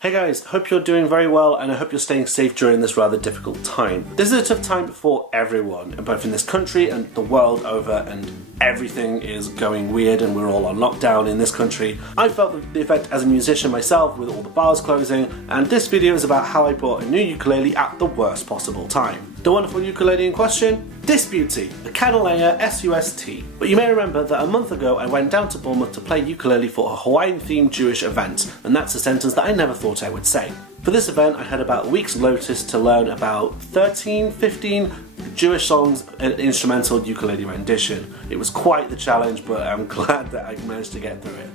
Hey guys, hope you're doing very well and I hope you're staying safe during this rather difficult time. This is a tough time for everyone, both in this country and the world over, and everything is going weird and we're all on lockdown in this country. I felt the effect as a musician myself with all the bars closing, and this video is about how I bought a new ukulele at the worst possible time. The wonderful ukulele in question? This beauty, the Kanile'a SUS-T. But you may remember that a month ago I went down to Bournemouth to play ukulele for a Hawaiian-themed Jewish event, and that's a sentence that I never thought I would say. For this event I had about a week's notice to learn about 15 Jewish songs and instrumental ukulele rendition. It was quite the challenge, but I'm glad that I managed to get through it.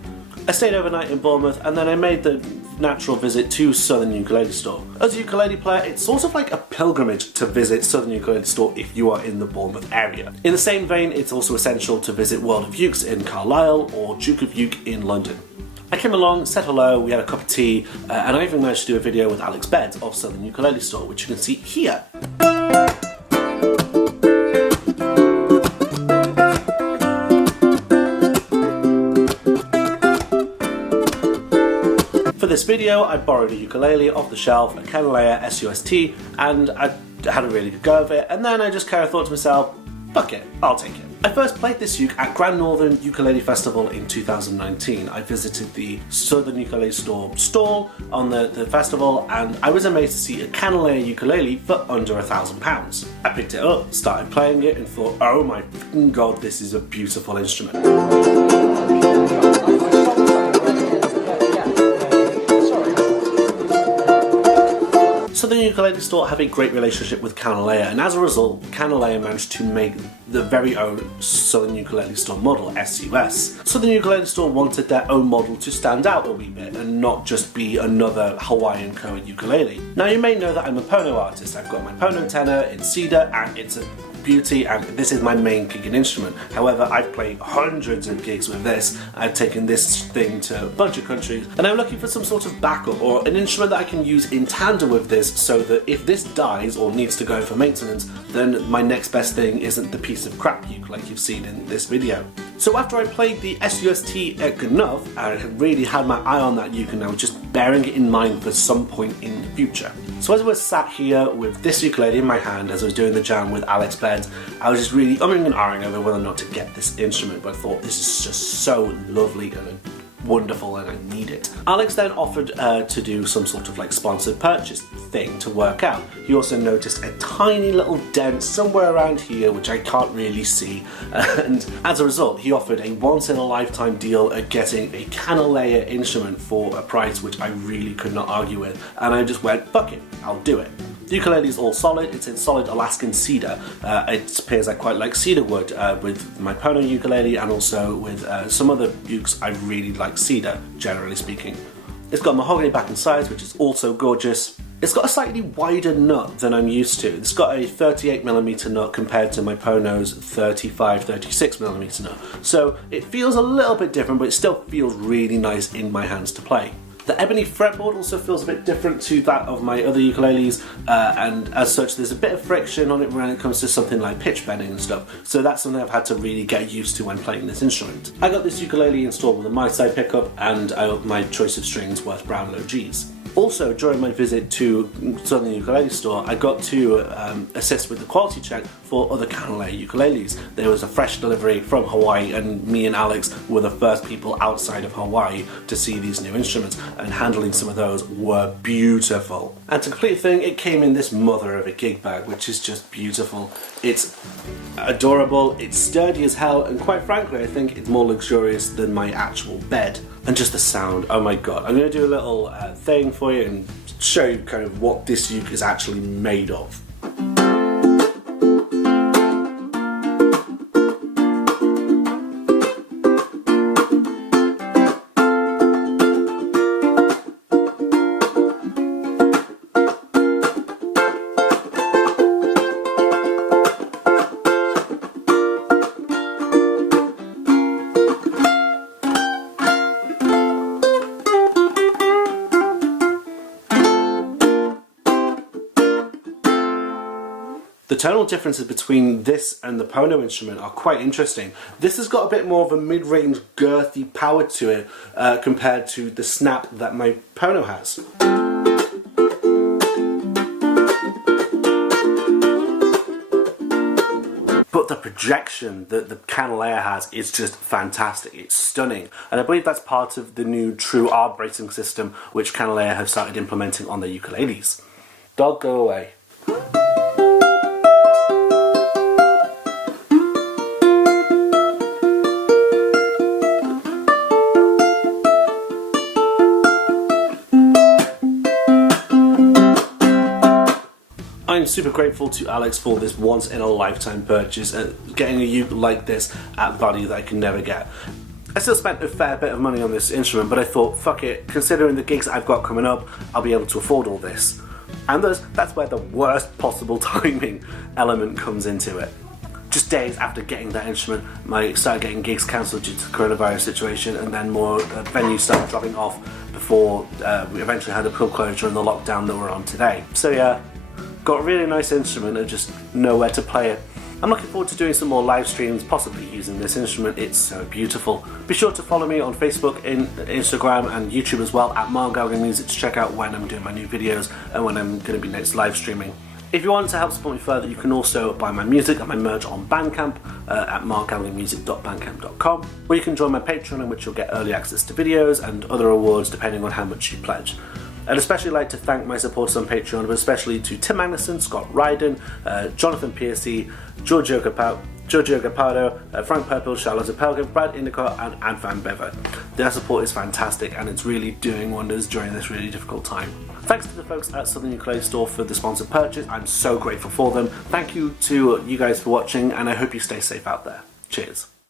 I stayed overnight in Bournemouth and then I made the natural visit to Southern Ukulele Store. As a ukulele player, it's sort of like a pilgrimage to visit Southern Ukulele Store if you are in the Bournemouth area. In the same vein, it's also essential to visit World of Ukes in Carlisle or Duke of Uke in London. I came along, said hello, we had a cup of tea, and I even managed to do a video with Alex Beds of Southern Ukulele Store, which you can see here. For this video, I borrowed a ukulele off the shelf, a Kanile'a SUS-T, and I had a really good go of it, and then I just kind of thought to myself, fuck it, I'll take it. I first played this uke at Grand Northern Ukulele Festival in 2019. I visited the Southern Ukulele Store stall on the festival, and I was amazed to see a Kanile'a ukulele for under £1,000. I picked it up, started playing it, and thought, oh my f***ing god, this is a beautiful instrument. Southern Ukulele Store have a great relationship with Kanile'a, and as a result, Kanile'a managed to make the very own Southern Ukulele Store model, SUS. Southern Ukulele Store wanted their own model to stand out a wee bit and not just be another Hawaiian Koa ukulele. Now you may know that I'm a Pono artist. I've got my Pono tenor in cedar and it's a beauty, and this is my main gigging instrument. However, I've played hundreds of gigs with this. I've taken this thing to a bunch of countries, and I'm looking for some sort of backup or an instrument that I can use in tandem with this so that if this dies or needs to go for maintenance, then my next best thing isn't the piece of crap uke like you've seen in this video. So after I played the SUS-T enough, I really had my eye on that uke and I was just bearing it in mind for some point in the future. So as I was sat here with this ukulele in my hand as I was doing the jam with Alex Beds, I was just really umming and ahhing over whether or not to get this instrument, but I thought this is just so lovely and wonderful and I need it. Alex then offered to do some sort of like sponsored purchase thing to work out. He also noticed a tiny little dent somewhere around here which I can't really see, and as a result he offered a once in a lifetime deal at getting a Kanile'a instrument for a price which I really could not argue with, and I just went, fuck it, I'll do it. The ukulele is all solid, it's in solid Alaskan cedar. It appears I quite like cedar wood with my Pono ukulele, and also with some other ukes I really like cedar, generally speaking. It's got mahogany back and sides, which is also gorgeous. It's got a slightly wider nut than I'm used to. It's got a 38mm nut compared to my Pono's 36mm nut. So it feels a little bit different, but it still feels really nice in my hands to play. The ebony fretboard also feels a bit different to that of my other ukuleles, and as such there's a bit of friction on it when it comes to something like pitch bending and stuff, so that's something I've had to really get used to when playing this instrument. I got this ukulele installed with a my side pickup and my choice of strings was brown low Gs. Also, during my visit to Southern Ukulele Store, I got to assist with the quality check for other Kanile'a ukuleles. There was a fresh delivery from Hawaii, and me and Alex were the first people outside of Hawaii to see these new instruments, and handling some of those were beautiful. And to complete the thing, it came in this mother of a gig bag, which is just beautiful. It's adorable, it's sturdy as hell, and quite frankly I think it's more luxurious than my actual bed. And just the sound, oh my god. I'm going to do a little thing for you and show you kind of what this uke is actually made of. The tonal differences between this and the Pono instrument are quite interesting. This has got a bit more of a mid-range girthy power to it compared to the snap that my Pono has. But the projection that the Kanile'a has is just fantastic. It's stunning. And I believe that's part of the new true arm bracing system which Kanile'a have started implementing on their ukuleles. Dog, go away. I'm super grateful to Alex for this once in a lifetime purchase, getting a uke like this at value that I can never get. I still spent a fair bit of money on this instrument, but I thought, fuck it, considering the gigs I've got coming up, I'll be able to afford all this. And that's where the worst possible timing element comes into it. Just days after getting that instrument, I started getting gigs cancelled due to the coronavirus situation, and then more venues started dropping off before we eventually had a pub closure and the lockdown that we're on today. So yeah, got a really nice instrument and just nowhere to play it. I'm looking forward to doing some more live streams, possibly using this instrument. It's so beautiful. Be sure to follow me on Facebook, Instagram and YouTube as well at Mark Gallagher Music to check out when I'm doing my new videos and when I'm going to be next live streaming. If you want to help support me further, you can also buy my music and my merch on Bandcamp at markgallaghermusic.bandcamp.com, or you can join my Patreon, in which you'll get early access to videos and other rewards depending on how much you pledge. I'd especially like to thank my supporters on Patreon, but especially to Tim Magnuson, Scott Ryden, Jonathan Piercy, Giorgio Gapardo, Frank Purple, Charlotte Pelgrim, Brad Indicott and Anne Van Bever. Their support is fantastic and it's really doing wonders during this really difficult time. Thanks to the folks at Southern Ukulele Store for the sponsored purchase. I'm so grateful for them. Thank you to you guys for watching and I hope you stay safe out there. Cheers.